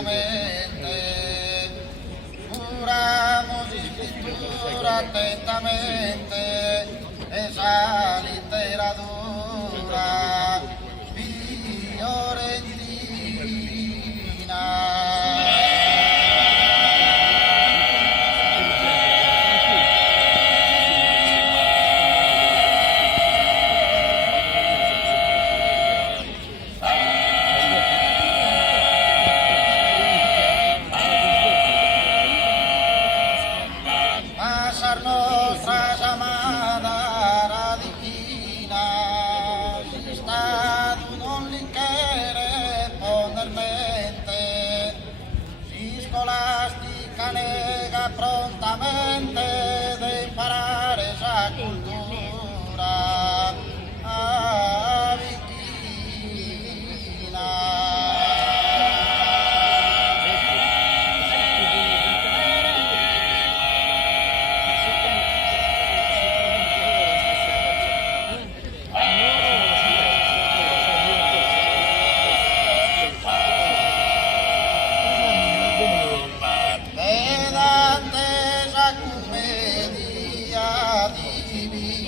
atentamente, juramos y escritura atentamente esa literatura fiorentina. Nostras amada radicina, Stato non li quiere poner mente, si scolastica nega prontamente de imparare esa cultura avicina. Comedia divina.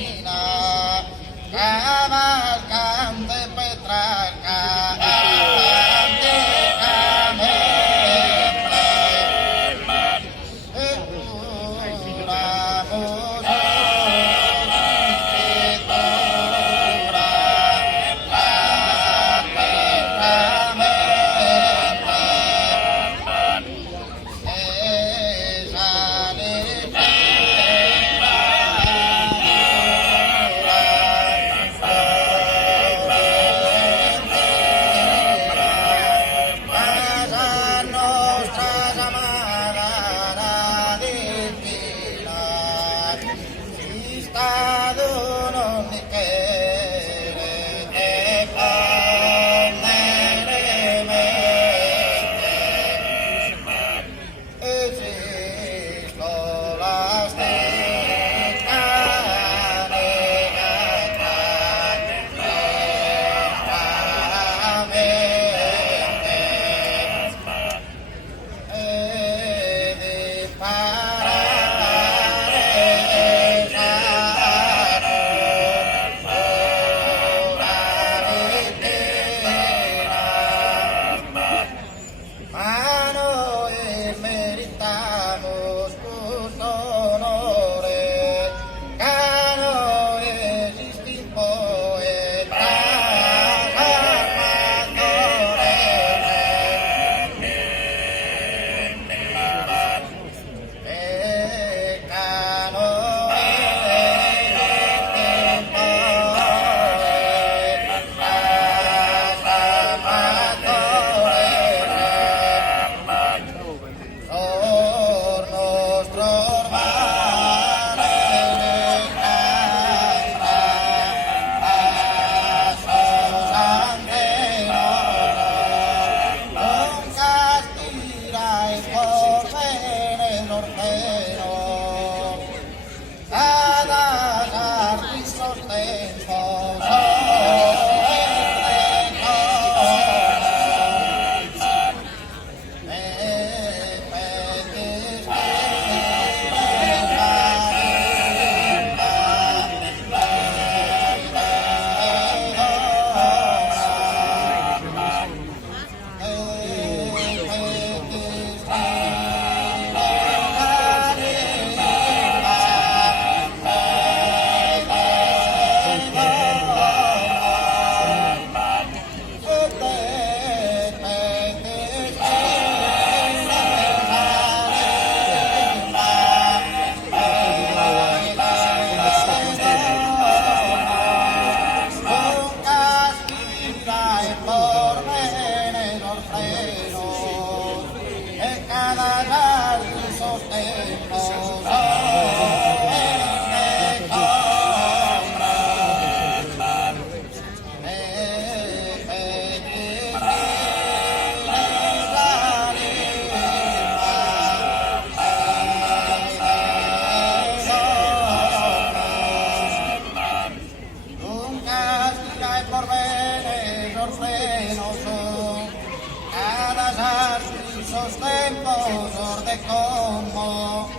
los tempos orde como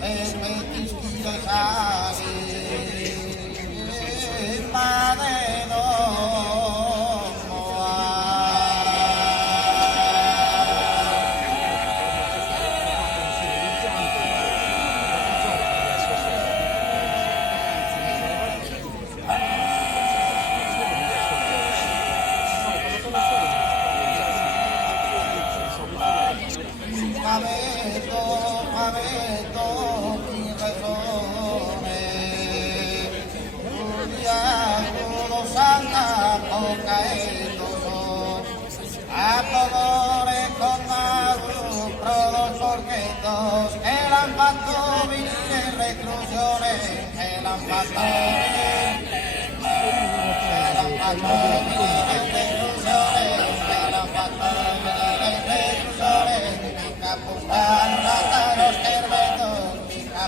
desmetis kilos che l'han fatto venire in reclusione, che l'han fatto venire, che l'han fatto venire in reclusione, che l'han fatto venire in reclusione, mica puttano hasta los cervetos, mica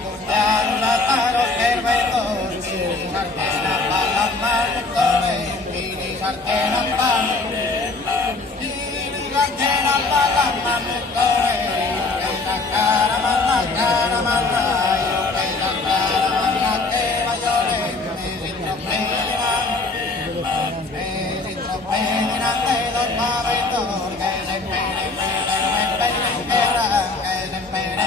puttano hasta los cervetos, y sartena para las manutones, y sartena para Sartena para las manutones, que la cara manda, yo que la cara manda que mayores, me tropedirán de los pavetos, que se esperen, que se esperen,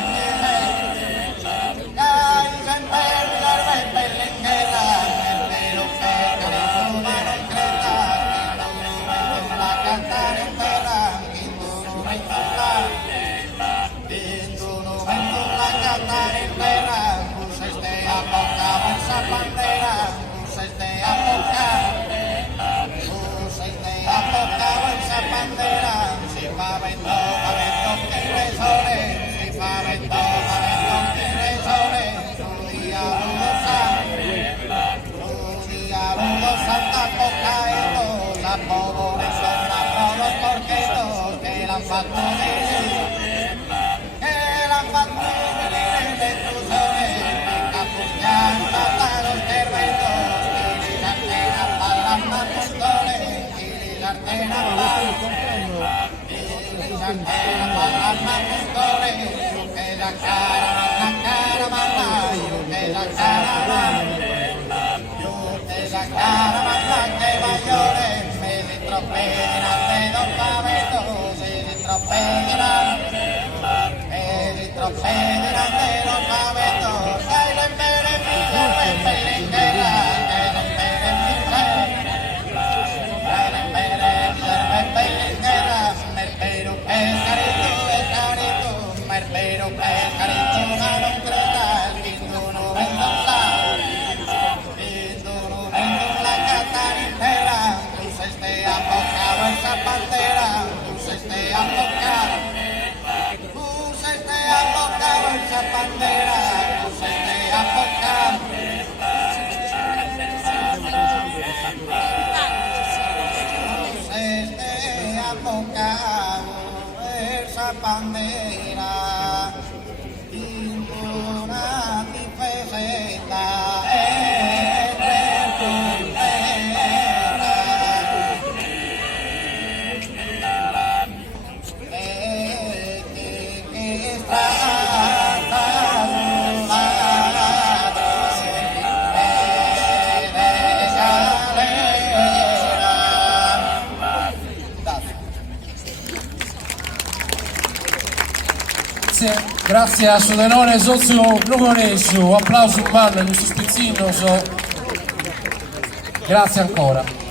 bandera ninguna diferencia entre Grazie a Sudanone Sozio Lugonesio, applauso in ballo, un spezzino. Grazie ancora.